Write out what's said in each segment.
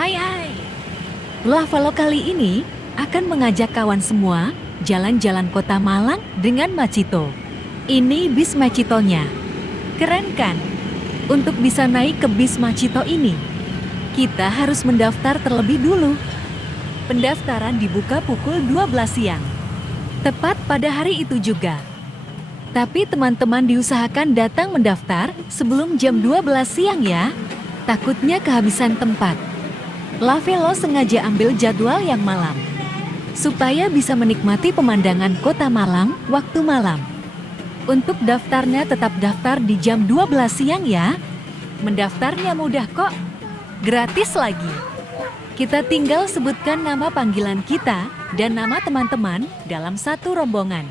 Hai hai. Lavalo kali ini akan mengajak kawan semua jalan-jalan kota Malang dengan Machito. Ini bis Machitonya. Keren kan? Untuk bisa naik ke bis Machito ini, kita harus mendaftar terlebih dulu. Pendaftaran dibuka pukul 12 siang. Tepat pada hari itu juga. Tapi teman-teman diusahakan datang mendaftar sebelum jam 12 siang ya. Takutnya kehabisan tempat. Lavelo sengaja ambil jadwal yang malam, supaya bisa menikmati pemandangan kota Malang waktu malam. Untuk daftarnya tetap daftar di jam 12 siang ya. Mendaftarnya mudah kok, gratis lagi. Kita tinggal sebutkan nama panggilan kita dan nama teman-teman dalam satu rombongan.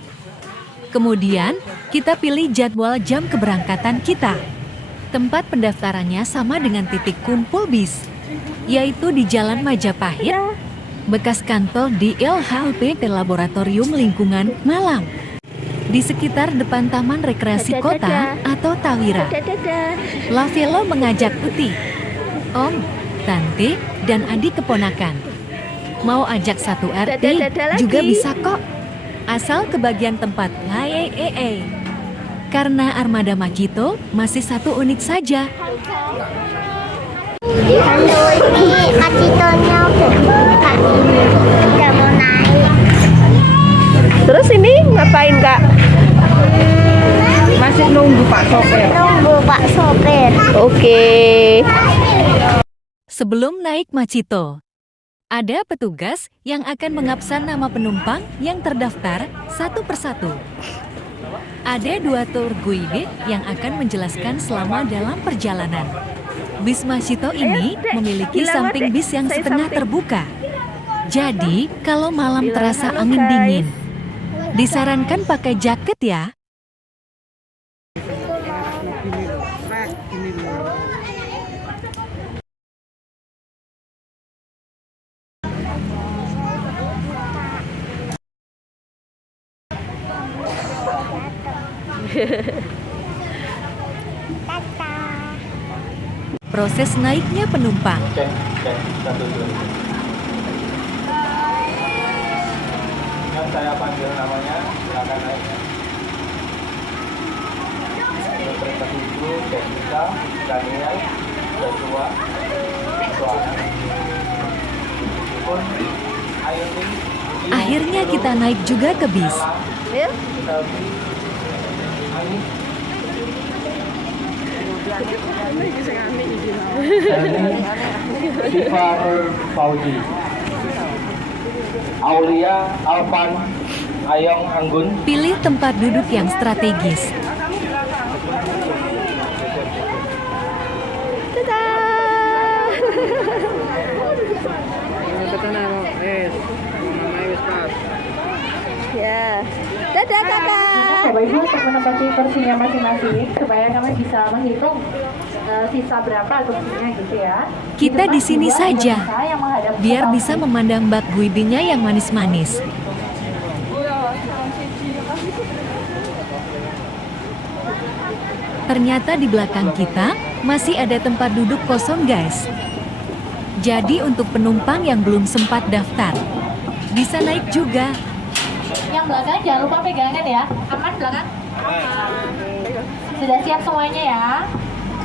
Kemudian, kita pilih jadwal jam keberangkatan kita. Tempat pendaftarannya sama dengan titik kumpul bis, yaitu di Jalan Majapahit, bekas kantor di LHLP Laboratorium Lingkungan, Malang. Di sekitar depan Taman Rekreasi Kota atau Tawira. Lavelo mengajak Uti, Om, Tante, dan adik keponakan. Mau ajak satu RT juga bisa kok. Asal kebagian tempat. Karena armada Machito masih satu unit saja. Halo, ini Machitonya buka ini. Udah mau naik. Terus ini ngapain Kak? Masih nunggu Pak Sopir. Nunggu Pak Sopir. Oke. Sebelum naik Machito, ada petugas yang akan mengabsen nama penumpang yang terdaftar satu persatu. Ada 2 tour guide yang akan menjelaskan selama dalam perjalanan. Bis Machito ini memiliki samping bis yang setengah terbuka. Jadi, kalau malam terasa angin dingin, disarankan pakai jaket ya. Proses naiknya penumpang. Saya panggil namanya, silakan naik. Terima Ibu, Jessica, Daniel, Joshua, Suana, pun Ayuni. Akhirnya kita naik juga ke bis. Sifar Fauzi, Aulia Alvan Ayong Anggun. Pilih tempat duduk yang strategis. Ya. Dadah Kakak. Bapak Ibu untuk menempati kursinya masing-masing supaya kami bisa menghitung sisa berapa kursinya gitu ya. Kita di sini saja, biar bisa memandang Mbak Guidinya yang manis-manis. Ternyata di belakang kita masih ada tempat duduk kosong guys. Jadi untuk penumpang yang belum sempat daftar, bisa naik juga. Yang belakang jangan lupa pegangan ya. Aman belakang? Aman. Sudah siap semuanya ya?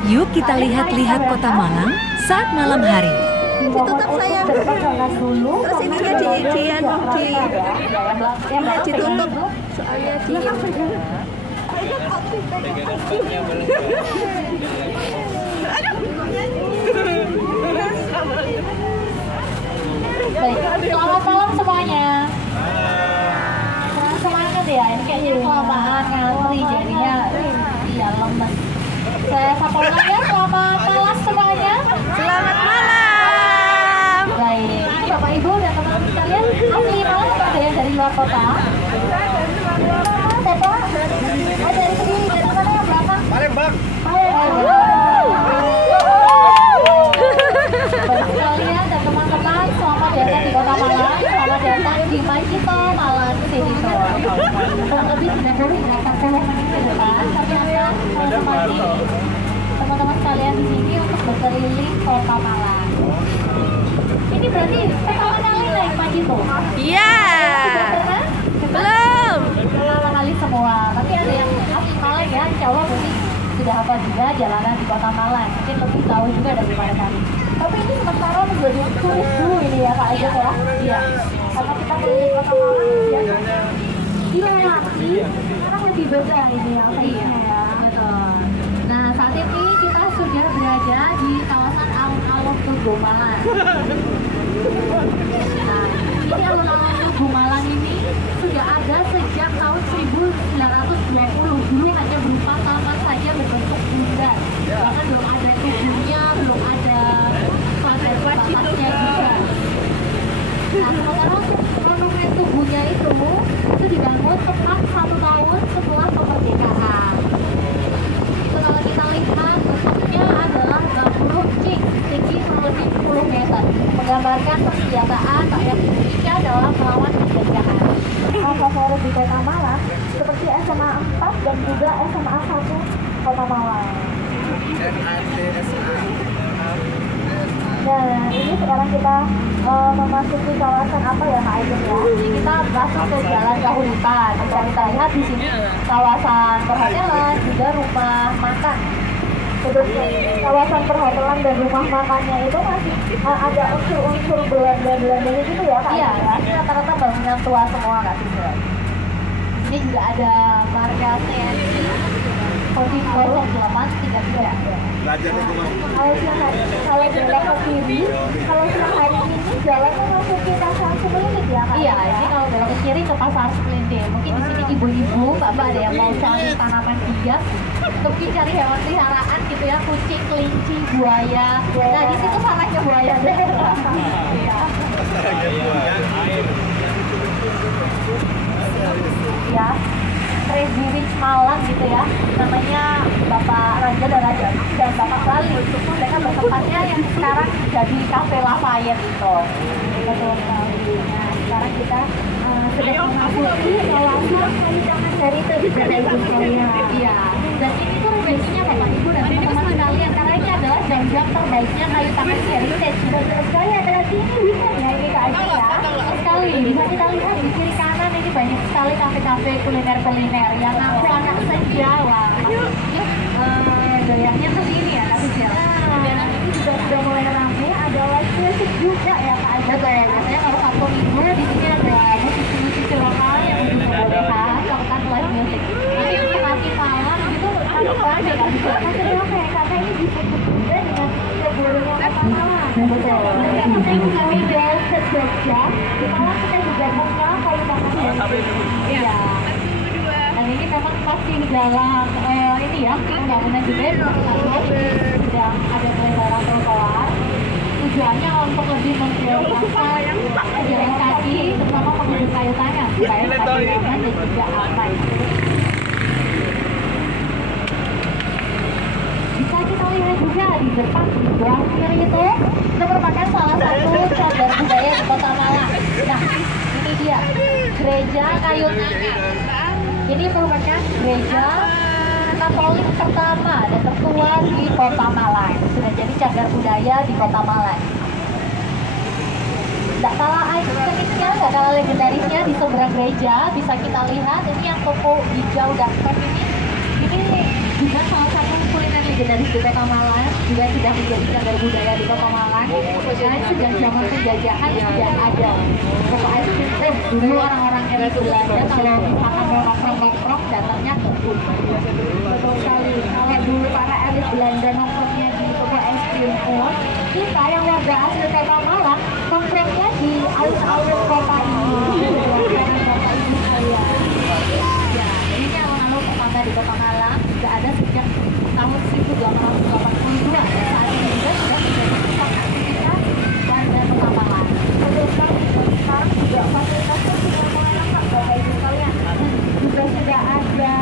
Yuk kita lihat-lihat kota Malang saat malam hari. Ditutup sayang. Terus ininya ditutup. Soalnya Baik, selamat malam semuanya. Semangat ya, ini kayaknya kelamaan ngantri jadinya iya lemes. Saya sapa ya, selamat malam semuanya. selamat malam. Baik, Bapak Ibu dan teman-teman sekalian, asli Malang atau ada yang dari luar kota? Siapa? Oh, dari sini, dari mana yang belakang? Palembang. Bagi kalian dan teman-teman, selamat datang di Kota Malang, selamat datang di Machito Malang City Tour. Kurang lebih sudah dari akan saya ke depan, kami akan menemani teman-teman sekalian di sini untuk berkeliling Kota Malang. berarti pertama kali naik Macito. Iya. Belum. Pertama kali semua. Tapi ada yang Malang ya, insya Allah berarti sudah hafal juga jalanan di Kota Malang. Mungkin lebih tahu juga daripada kami. Tapi ini sementara menjadi turis dulu ini ya Kak Ajeng ya. Iya. Karena kita keliling Kota Malang ya. Iya nanti sekarang lebih beda ini ya kayaknya ya. Betul. Nah saat ini kita sudah berada di kawasan alun-alun Tugu Malang. Nah ini alun-alun Tugu Malang ini sudah ada sejak tahun 1920. Dulu hanya berupa taman saja berbentuk bundar. Bahkan belum ada tubuhnya, belum ada batasnya juga. Nah sementara monumen tubuhnya itu dibangun tepat 1 tahun setelah kemerdekaan. Itu kalau kita lihat bentuknya adalah 60 cik, tinggi lebih 10 meter, menggambarkan persenjataan rakyat Indonesia dalam melawan penjajahan. Favorit di Kota Malang seperti SMA 4 dan juga SMA 1 Kota Malang. Nah, ini sekarang kita memasuki kawasan apa ya Kak Ajeng ya? Kita masuk ke Jalan Kahuripan. Bisa kita lihat di sini kawasan perhotelan, juga rumah makan. Terus kawasan perhotelan dan rumah makannya itu masih ada unsur-unsur Belanda gitu ya Kak? Iya, ini rata-rata bangunan tua semua Kak Siswa. Ini juga ada marga TNI Kodim 0833. Kalau belok ke kiri, kalau siang hari ini jalannya masuk ke pasar Semelintir ya Kak? Iya, ini kalau belok ke kiri ke pasar Semelintir. Mungkin di sini ibu-ibu, bapak ada yang mau cari tanaman hias, mungkin cari hewan peliharaan gitu ya, kucing, kelinci, buaya. Nah di situ sarangnya buaya deh. Iya. Ya. Crazy Rich Malang gitu ya, namanya Bapak Raja dan Bapak Lali. Mereka bertempatnya yang sekarang jadi Cafe Lafayette gitu. Betul sekali. Nah sekarang kita sedang memasuki kawasan dari Ibu saya. Iya. Dan ini tuh referensinya Bapak Ibu dan teman-teman sekalian, karena ini adalah jam-jam terbaiknya kayu tangan heritage. Betul sekali, adalah ini weekend ya ini Kak Ajeng ya. Sekali bisa kita lihat di kiri kanan ini banyak sekali kafe-kafe kuliner yang ngaku anak senja. Wah, gayanya ke sini ya Kak Ajeng. Dan ini juga sudah mulai ramai, ada live music juga ya Kak Ajeng. Betul, biasanya kalau Sabtu Minggu di sini ada musisi lokal yang membolehkan melakukan live music. Nanti untuk nanti malam itu aku banyak Kak Ajeng. Maksudnya kayak kata ini disebut juga dengan keburunya Kota Malang. Betul. Nanti kami dari Jogja, di Malang kita juga punya kayu tangan. Iya. Dan ini memang masih dalam ini ya, pembangunan juga sedang ada pelebaran trotoar. Tujuannya untuk lebih memprioritaskan pejalan kaki, terutama pengunjung kayu tangan, supaya tetap nyaman dan juga aman. Bisa kita lihat juga di depan di belakang kiri itu merupakan salah satu cagar budaya di Kota Malang. Nah, ini dia Gereja Kayu Tangan. Ini merupakan gereja Katolik pertama dan tertua di Kota Malang. Sudah jadi cagar budaya di Kota Malang. Tidak kalah ikoniknya, tidak kalah legendarisnya di seberang gereja bisa kita lihat ini yang toko hijau dan krem ini juga salah satu kuliner legendaris di Kota Malang, juga sudah menjadi cagar budaya di Kota Malang. Dan sejak zaman penjajahan sudah ada. Pokoknya dulu orang-orang dari Belanda kalau misalkan mau nongkrong datangnya ke sini. Betul sekali. Kalau dulu para elit Belanda nongkrongnya di toko es krim pun, kita yang warga asli Kota Malang nongkrongnya di alun-alun kota ini. Dengan bapak ibu saya. Ya, ini alun-alun pertama di Kota Malang sudah ada sejak tahun 1882 dan saat ini juga sudah menjadi pusat aktivitas warga Kota Malang. Betul sekali. Sekarang juga fasilitasnya sudah mulai lengkap bapak ibu sekalian. Juga sudah ada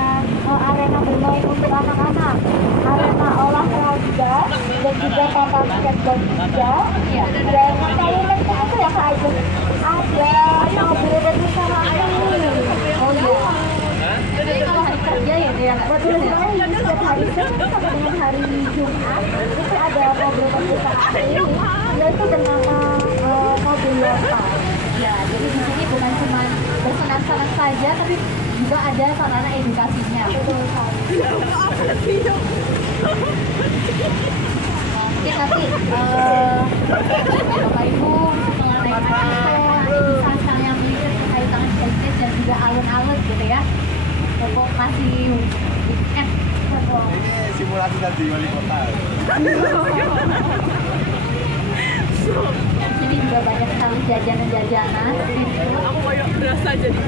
arena bermain untuk anak-anak, arena olahraga dan juga papan skateboard juga. Ya. Dan yang paling penting itu ya Kak Ajeng, ada mobil bersama ini. Oh iya. Jadi kalau hari kerja ya dia nggak betul sekali. Ini setiap hari Senin sampai dengan hari Jumat itu ada mobil bersama ini. Yaitu bernama senang saja, tapi juga ada sarana edukasinya. Betul sekali. Mungkin nanti Bapak Ibu setelah naik Macito nanti bisa sekalian melihat terkait dengan sketch dan juga alun-alun gitu ya. Untuk masih weekend. Ini simulasi tadi wali kota. Jadi juga banyak sekali jajanan-jajanan. Aku banyak berasa jadi.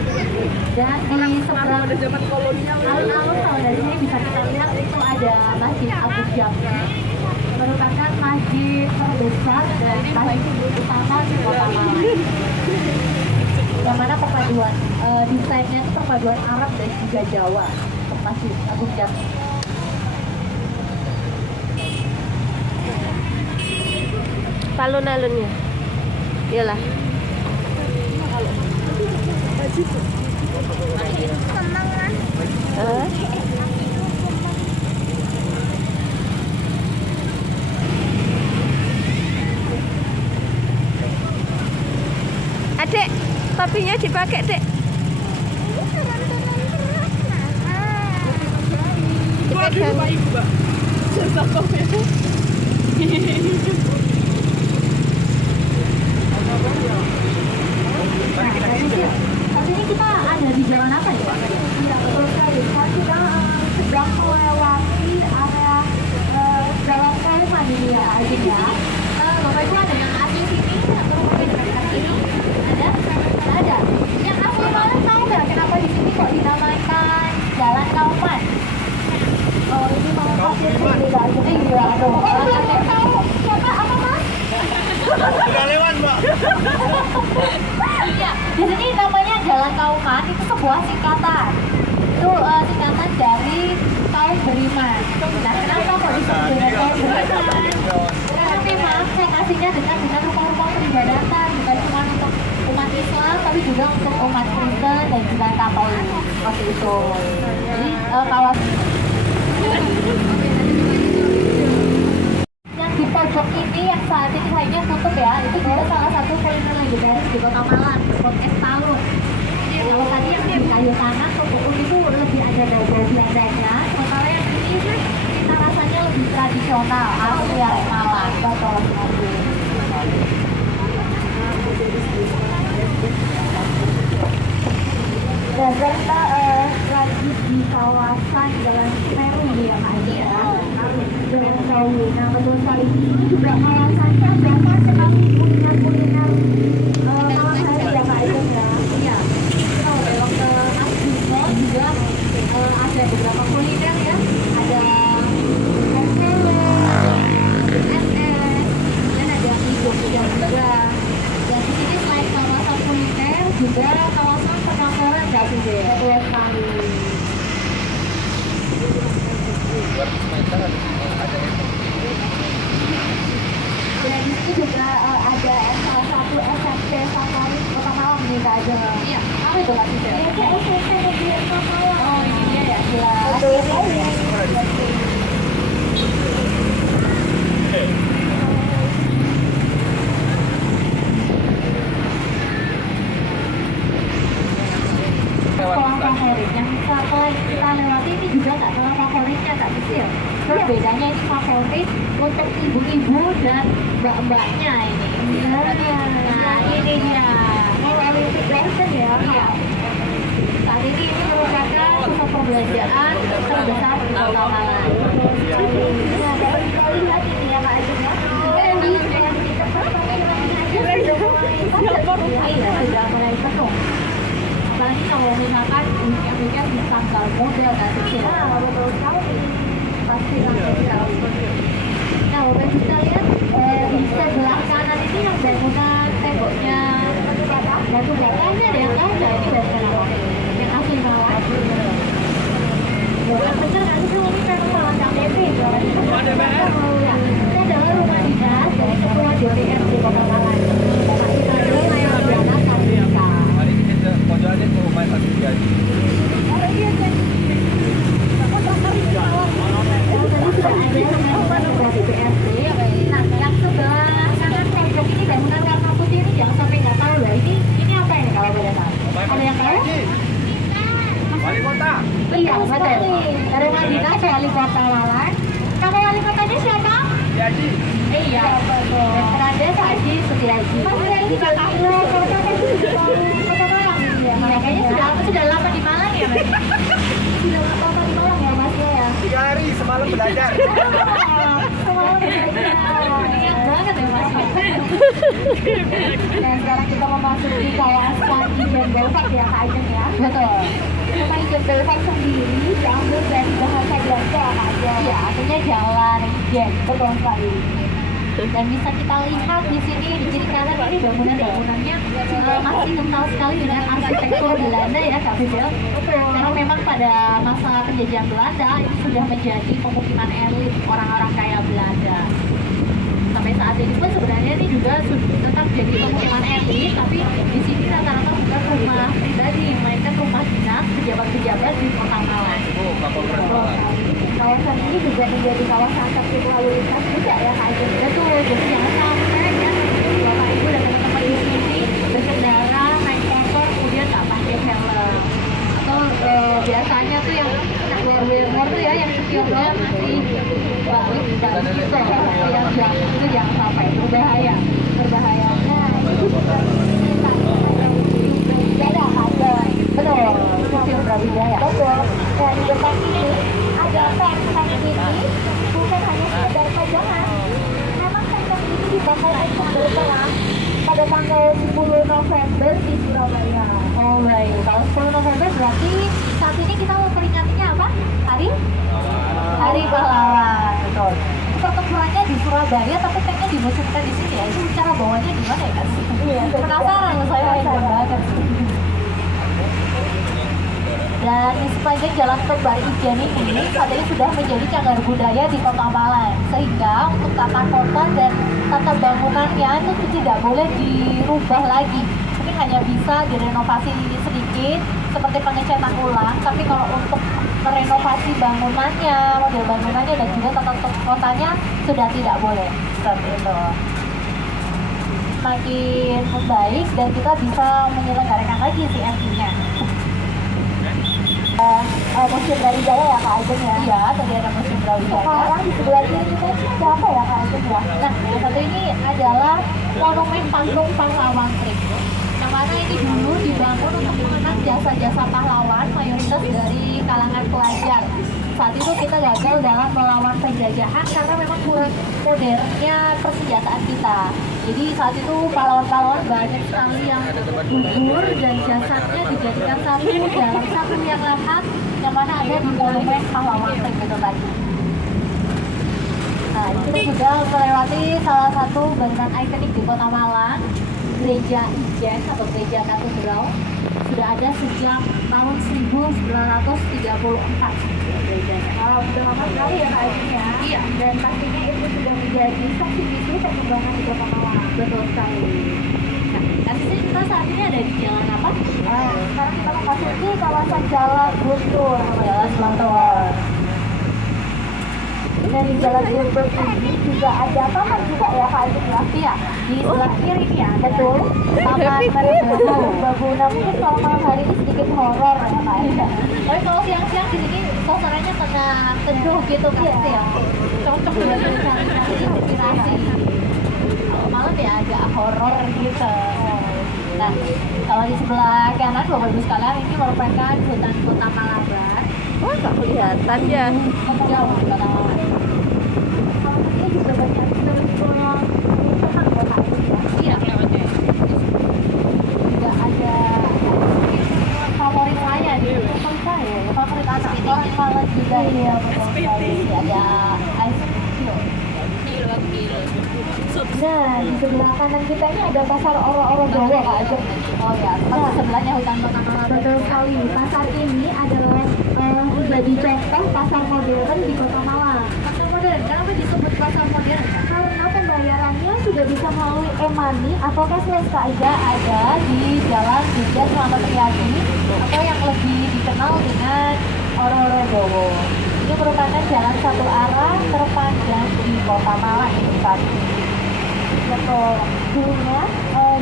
Dan di seberang alun-alun kalau dari sini bisa kita lihat itu ada Masjid Abu Jami, merupakan masjid terbesar dan masjid utama di Kota Malang. Yang mana perpaduan desainnya itu perpaduan Arab dan juga Jawa. Masjid Abu Jami. Alun-alunnya. Iyalah. Adek, topinya dipakai, Dek. Dipegang. Tapi ini kita ada di jalan apa ya? Tidak betul sekali. Kita sedang melewati area jalan Kaliman ini ya, Aji ya. Bapak Ibu ada yang asli sini atau mungkin dekat sini? Ada? Ada. Yang asli Malang tahu nggak kenapa di sini kok dinamakan Jalan Kauman? Oh, ini Malang pasti beda aja. Iya, aduh. Saya tahu. Siapa? Apa Mas? Sudah lewat, Mbak. Ya, di sini namanya Jalan Kauman itu sebuah singkatan. Itu singkatan dari kaum beriman. Nah, kenapa kok disebut dengan kaum beriman? Karena memang saya kasihnya dengan rupa-rupa peribadatan, bukan cuma untuk umat Islam, tapi juga untuk umat Kristen dan juga Katolik. Seperti itu. Jadi kalau yang di pojok ini yang saat ini kayaknya tutup ya, itu juga salah satu kuliner legendaris di Kota Malang, Pot Es Talun. Kalau tadi yang di kayu tanah tutup itu lebih ada bau-bau Belandanya, sementara yang ini kita rasanya lebih tradisional, asli arek Malang. Betul sekali. Dan kita lagi di kawasan Jalan Semeru ya Kak ya. Dengan Sawi. Nah betul sekali ini juga kawasannya banyak sekali kuliner-kuliner kawasan ya Kak ya. Iya. Kalau belok ke Asbino juga ada beberapa kuliner ya. Ada SS, dan ada hidung juga. Dan di sini selain kawasan kuliner juga kawasan perkantoran Kak Sinde. Betul sekali. Dan di situ juga ada salah satu SMP favorit Kota Malang nih Kak Ajeng. Iya. Apa itu Kak Sinde? Itu SMP Negeri Kota Malang. Oh ini dia ya. Jelas. Betul sekali. Sekolah favorit yang kita lewati ini juga nggak sekolah favoritnya Kak Sisil. Terus bedanya ini favorit untuk ibu-ibu dan mbak-mbaknya ini. Nah ini dia. Olympic Lesson ya. Iya. Saat ini merupakan pusat perbelanjaan terbesar di Kota Malang. Nah dapat kita lihat ini ya Kak Ajeng ya. Yang di tempat parkirnya aja sudah mulai penuh. Apalagi kalau misalkan weekend di tanggal model dan kecil. Nah, betul sekali. Pasti langsung. Nah, Bapak kita lihat di sebelah kanan ini yang bangunan temboknya batu batanya ada yang ada ini bangunan apa? Yang asli Malang. Bukan bener nggak sih ini memang Malang KTP. Ini adalah rumah dinas dari Ketua DPRD Kota Malang. Bapak kita lihat yang Diana Kartika. Pojokannya ke rumah satu gaji. Nah, yang sebelah kanan tembok ini bangunan warna putih ini jangan sampai nggak tahu ya. Ini apa ya Kak Kota Malang. Nama wali kotanya siapa? Jadi, Iya, betul. Dan Fernandes Haji Setiaji. Mas Setiaji kakaknya Kota Malang. Iya, kayaknya sudah lama di Malang ya, Mas? Sudah lama di Malang ya, Mas ya? 3 hari semalam belajar. Semalam belajar. Ingat banget ya, Mas. Dan sekarang kita memasuki kawasan Ijen Belfast ya, Kak Ajeng ya? Betul. Nama Ijen Belfast sendiri diambil dari bahasa Belanda, Kak Ajeng. Iya, artinya jalan Ijen. Betul sekali. Dan bisa kita lihat di sini di kiri kanan ini bangunan-bangunannya masih kental sekali dengan arsitektur Belanda ya, Kak Fidel. Karena memang pada masa penjajahan Belanda itu sudah menjadi pemukiman elit orang-orang kaya Belanda. Sampai saat ini pun sebenarnya ini juga tetap jadi pemukiman elit, tapi di sini rata-rata bukan rumah pribadi, melainkan rumah dinas pejabat-pejabat di Kota Malang. Oh, Kapolres Malang. Kawasan ini juga menjadi kawasan tertib lalu lintas juga ya, Kak Ajeng. Betul, jadi jangan sampai ya Bapak Ibu dan teman-teman di sini berkendara naik motor kemudian nggak pakai helm. Atau biasanya tuh yang wear tuh ya yang spion masih balik dan gitu yang itu jangan sampai berbahaya. Nah, itu juga Brawijaya ada. Betul, Museum Brawijaya. Betul. Dan di depan ini ada tank ini bukan hanya sekedar pajangan. Memang tank ini dipakai untuk berperang pada tanggal 10 November di Surabaya. Oh baik, kalau 10 November berarti saat ini kita memperingatinya apa? Hari Pahlawan. Betul. Pertempurannya di Surabaya tapi tanknya dimusnahkan di sini ya. Itu cara bawanya gimana ya, Kak? Iya, penasaran saya banget. Dan di sepanjang jalan Kembar Ijen ini saat ini sudah menjadi cagar budaya di Kota Malang, sehingga untuk tata kota dan tata bangunannya itu tidak boleh dirubah lagi. Mungkin hanya bisa direnovasi sedikit seperti pengecatan ulang, tapi kalau untuk merenovasi bangunannya, model bangunannya dan juga tata kotanya sudah tidak boleh seperti itu. Makin membaik dan kita bisa menyelenggarakan lagi CMT-nya. Museum Brawijaya ya, Kak Ajeng ya? Iya, tadi ada Museum Brawijaya. Sekarang di sebelah kiri kita ini siapa ya, Kak Ajeng ya? Nah, yang satu ini adalah Monumen Patung Pahlawan Trik. Yang mana ini dulu dibangun untuk mengenang jasa-jasa pahlawan mayoritas dari kalangan pelajar. Saat itu kita gagal dalam melawan penjajahan karena memang kurang modernnya persenjataan kita. Jadi saat itu pahlawan-pahlawan banyak sekali yang gugur dan jasadnya dijadikan satu dalam satu yang lahat yang mana ada di Monumen Pahlawan Trik itu tadi. Nah, kita sudah melewati salah satu bangunan ikonik di Kota Malang, Gereja Ijen atau Gereja Katedral. Sudah ada sejak tahun 1934 gerejanya. Sudah lama sekali ya, Kak Ajeng ya? Iya. Dan pastinya itu sudah menjadi saksi bisu perkembangan di Kota Malang. Betul sekali. Nah, di sini kita saat ini ada di jalan apa? Sekarang kita memasuki kawasan Jalan Guntur. Jalan Guntur. Dan di Jalan Guntur ini juga ada taman juga ya, Kak Ajeng ya? Iya, di sebelah kiri ya. Betul. Taman Baguna. Mungkin kalau malam hari ini sedikit horor ya, Kak Ajeng. Tapi kalau siang-siang di sini suasananya tengah teduh gitu kan ya. Cocok buat mencari inspirasi. Kalau malam ya agak horor gitu. Nah, kalau di sebelah kanan Bapak Ibu sekalian ini merupakan hutan Kota Malabar. Wah, nggak kelihatan ya. Jauh di Kota Malang. Kalau ini juga banyak yang tentang kota ini ya. Iya. Juga ada favorit saya di favorit saya, favorit anak orang Malang juga ya. Ada ice cream. Nah, di sebelah kanan kita ini ada pasar Oro-Oro Jawa, Kak Ajeng. Oh ya, tempat sebelahnya hutan Kota Malang. Betul sekali. Pasar ini adalah menjadi contoh pasar modern di Kota Malang. Pasar modern, kenapa disebut pasar modern? Karena pembayarannya sudah bisa melalui e-money atau cashless, Kak Aja. Ada di Jalan Dinda Slamet Riyadi atau yang lebih dikenal dengan Oro-Oro Jawa. Ini merupakan jalan satu arah terpanjang di Kota Malang ini saat ini. Betul. Dulunya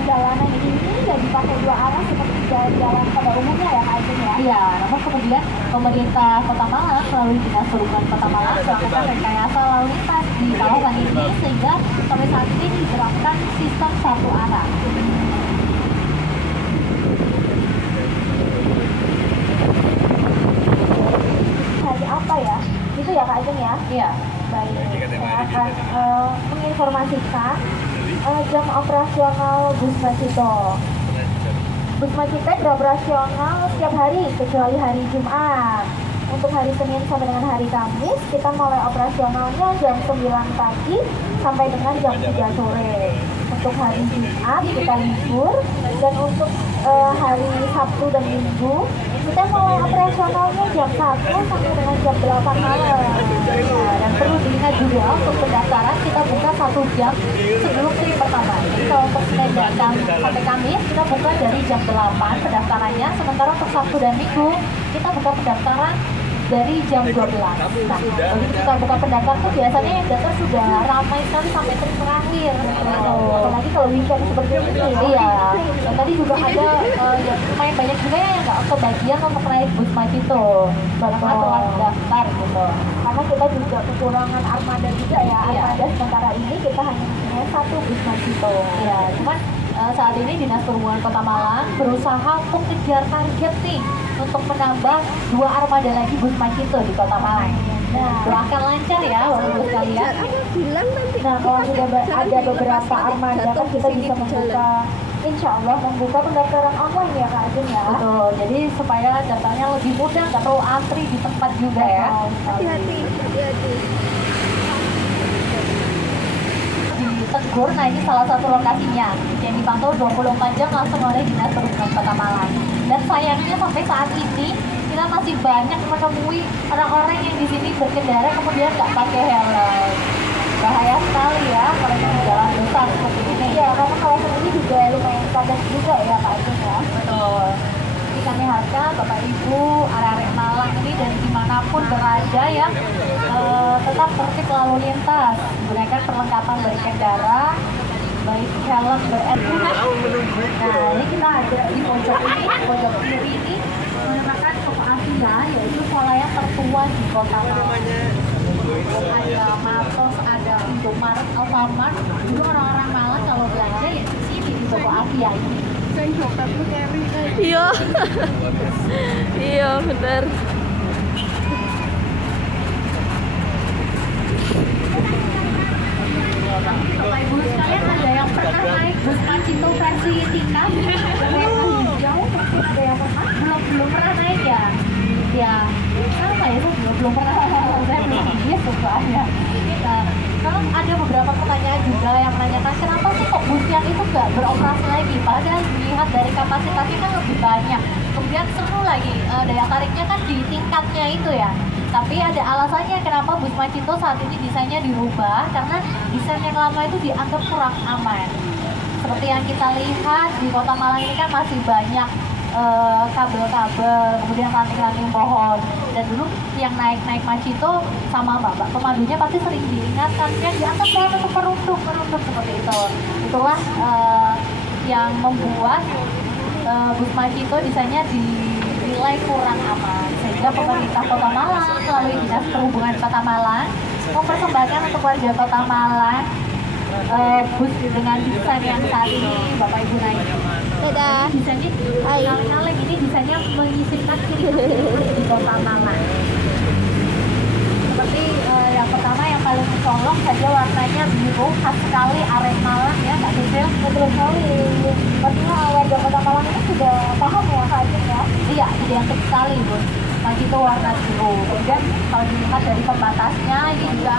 jalanan ini nggak dipakai dua arah seperti jalan pada umumnya ya, Kak Ajeng ya? Iya, namun kemudian pemerintah Kota Malang melalui Dinas Perhubungan Kota Malang melakukan rekayasa lalu lintas di kawasan ini sehingga sampai saat ini diterapkan sistem satu arah. Hari apa ya? Itu ya Kak Ajeng ya? Iya. Baik, saya akan menginformasikan jam operasional bus Macito. Bus Macito beroperasional setiap hari kecuali hari Jumat. Untuk hari Senin sampai dengan hari Kamis kita mulai operasionalnya jam 9 pagi sampai dengan jam 3 sore. Untuk hari Jumat kita libur, dan untuk hari Sabtu dan Minggu kita mulai operasionalnya jam 1 sampai dengan jam 8 malam. Nah, dan perlu diingat juga untuk pendaftaran kita buka 1 jam sebelum trip pertama. Jadi kalau untuk Senin dan sampai Kamis kita buka dari jam 8 pendaftarannya, sementara untuk Sabtu dan Minggu kita buka pendaftaran dari jam 12. Nah, begitu kita buka pendaftar tuh biasanya yang daftar sudah ramai sekali sampai trip terakhir. Apalagi kalau weekend seperti ini ya. Iya, dan tadi juga ada ya, lumayan banyak juga ya yang nggak kebagian untuk naik bus Macito karena telah daftar gitu. Karena kita juga kekurangan armada juga ya. Iya. Armada sementara ini kita hanya punya 1 bus Macito. Ya, cuman saat ini Dinas Perhubungan Kota Malang berusaha untuk kejar target nih untuk menambah 2 armada lagi bus Macito di Kota Malang. Nah, doakan lancar ya untuk kalian. Nah, kalau sudah ada beberapa armada kan kita bisa membuka, insya Allah membuka pendaftaran online ya Kak Ajeng ya. Betul, jadi supaya daftarnya lebih mudah, nggak perlu antri di tempat juga ya. Hati-hati. Di Tegur, nah ini salah satu lokasinya yang dipantau 24 jam langsung oleh Dinas Perhubungan Kota Malang. Dan sayangnya sampai saat ini kita masih banyak menemui orang-orang yang di sini berkendara kemudian nggak pakai helm. Bahaya sekali ya kalau di jalan besar seperti ini. Iya, karena kawasan ini juga lumayan padat juga ya Kak Ajeng ya. Betul. Jadi kami harapkan Bapak Ibu arek-arek Malang ini dari dimanapun berada ya tetap tertib lalu lintas, gunakan perlengkapan berkendara, baik helm Nah, ini kita ada di pojok ini, pojok kiri ini merupakan toko Asia, yaitu swalayan tertua di Kota Malang. Ada Matos, ada Indomaret, Alfamart. Dulu orang-orang Malang kalau belanja ya di sini di toko Asia ini. Iya. Iya, benar. Bapak Ibu sekalian, ada yang pernah naik bus Macito versi tingkat kereta hijau? Ada yang pernah? Belum pernah naik ya? Ya, sama ya, saya belum pernah. Saya belum bias soalnya. Kalau ada beberapa pertanyaan juga yang menanyakan kenapa sih kok bus yang itu nggak beroperasi lagi? Padahal dilihat dari kapasitasnya kan lebih banyak. Kemudian seru lagi, daya tariknya kan di tingkatnya itu ya. Tapi ada alasannya kenapa bus Macito saat ini desainnya dirubah, karena desain yang lama itu dianggap kurang aman. Seperti yang kita lihat di Kota Malang ini kan masih banyak kabel-kabel, kemudian ranting-ranting pohon. Dan dulu yang naik Macito sama bapak pemandunya pasti sering diingatkan yang di atas pohon itu merunduk seperti itu. Itulah yang membuat bus Macito desainnya dinilai kurang aman, sehingga pemerintah Kota Malang melalui Dinas Perhubungan Kota Malang mempersembahkan untuk warga Kota Malang bus dengan desain yang saat ini Bapak Ibu naik. Dadah. Desainnya kaleng-kaleng, ini desainnya menyisipkan ciri-ciri di Kota Malang. Seperti yang pertama yang paling mencolok saja warnanya biru, khas sekali arek Malang ya Kak Cecil. Betul sekali. Pastinya warga Kota Malang ini sudah paham ya Kak Ajeng ya. Iya, identik sekali Bu. Macito warna biru. Kemudian kalau dilihat dari pembatasnya ini juga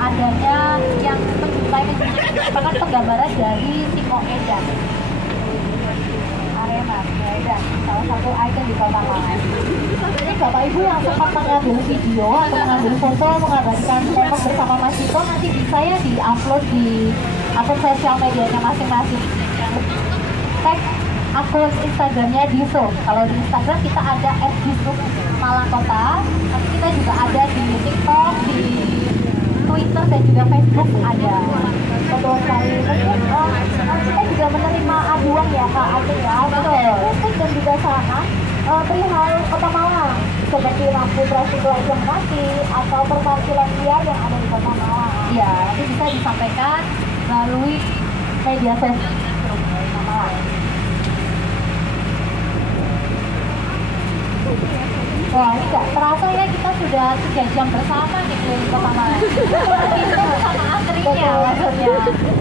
adanya yang merupakan penggambaran dari Tiko Edan. Arema, Edan, salah satu ikon di Kota Malang. Jadi Bapak Ibu yang sempat mengambil video atau mengambil foto mengabadikan momen bersama Macito nanti bisa ya di-upload di akun sosial medianya masing-masing. Tag akun Instagramnya Diso. Kalau di Instagram kita ada @disub_malang_kota. Nanti kita juga ada di TikTok, di Twitter dan juga Facebook ada. Betul sekali. Mungkin kita juga menerima aduan ya Kak Ajeng ya. Betul. Facebook dan juga sana perihal Kota Malang, seperti lampu trafik lajang mati atau perparkiran liar yang ada di Kota Malang. Ya, nanti bisa disampaikan melalui media sosial Kota Malang. Wah, ini nggak terasa ya kita sudah 3 jam bersama nih keliling Kota Malang. Itu sama antrinya maksudnya.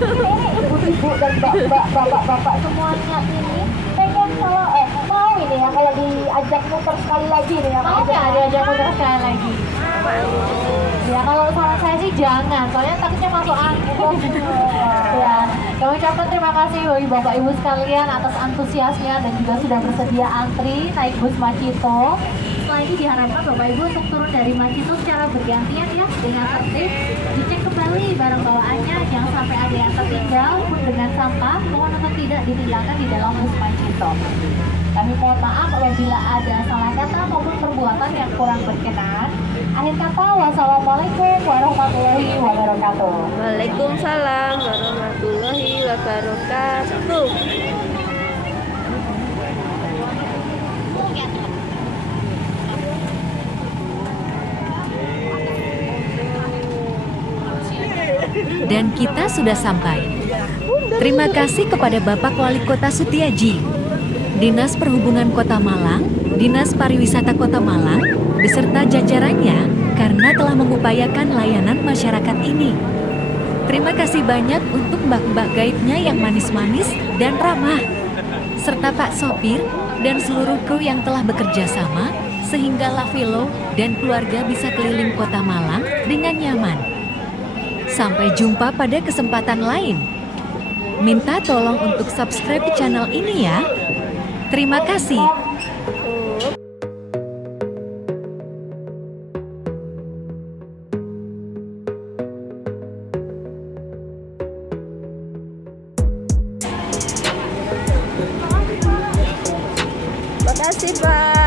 Ini ibu-ibu dan bapak-bapak semuanya ini pengen kalau mau ini ya kalau diajak muter sekali lagi nih ya. Mau nggak diajak muter sekali lagi? Ya kalau saran saya sih jangan, soalnya takutnya masuk angin. Ya, kami ucapkan terima kasih bagi Bapak Ibu sekalian atas antusiasnya dan juga sudah bersedia antri naik bus Macito. Setelah ini diharapkan Bapak Ibu untuk turun dari Macito secara bergantian ya, dengan tertib, dicek kembali barang bawaannya, jangan sampai ada yang tertinggal pun dengan sampah, mohon untuk tidak ditinggalkan di dalam bus Macito. Kami mohon maaf apabila ada salah kata maupun perbuatan yang kurang berkenan. Akhir kata, wassalamualaikum warahmatullahi wabarakatuh. Waalaikumsalam warahmatullahi wabarakatuh. Dan kita sudah sampai. Terima kasih kepada Bapak Wali Kota Sutiaji, Dinas Perhubungan Kota Malang, Dinas Pariwisata Kota Malang, beserta jajarannya karena telah mengupayakan layanan masyarakat ini. Terima kasih banyak untuk mbak-mbak guide-nya yang manis-manis dan ramah, serta Pak Sopir dan seluruh kru yang telah bekerja sama sehingga Lavelo dan keluarga bisa keliling Kota Malang dengan nyaman. Sampai jumpa pada kesempatan lain. Minta tolong untuk subscribe channel ini ya. Terima kasih. Makasih Pak.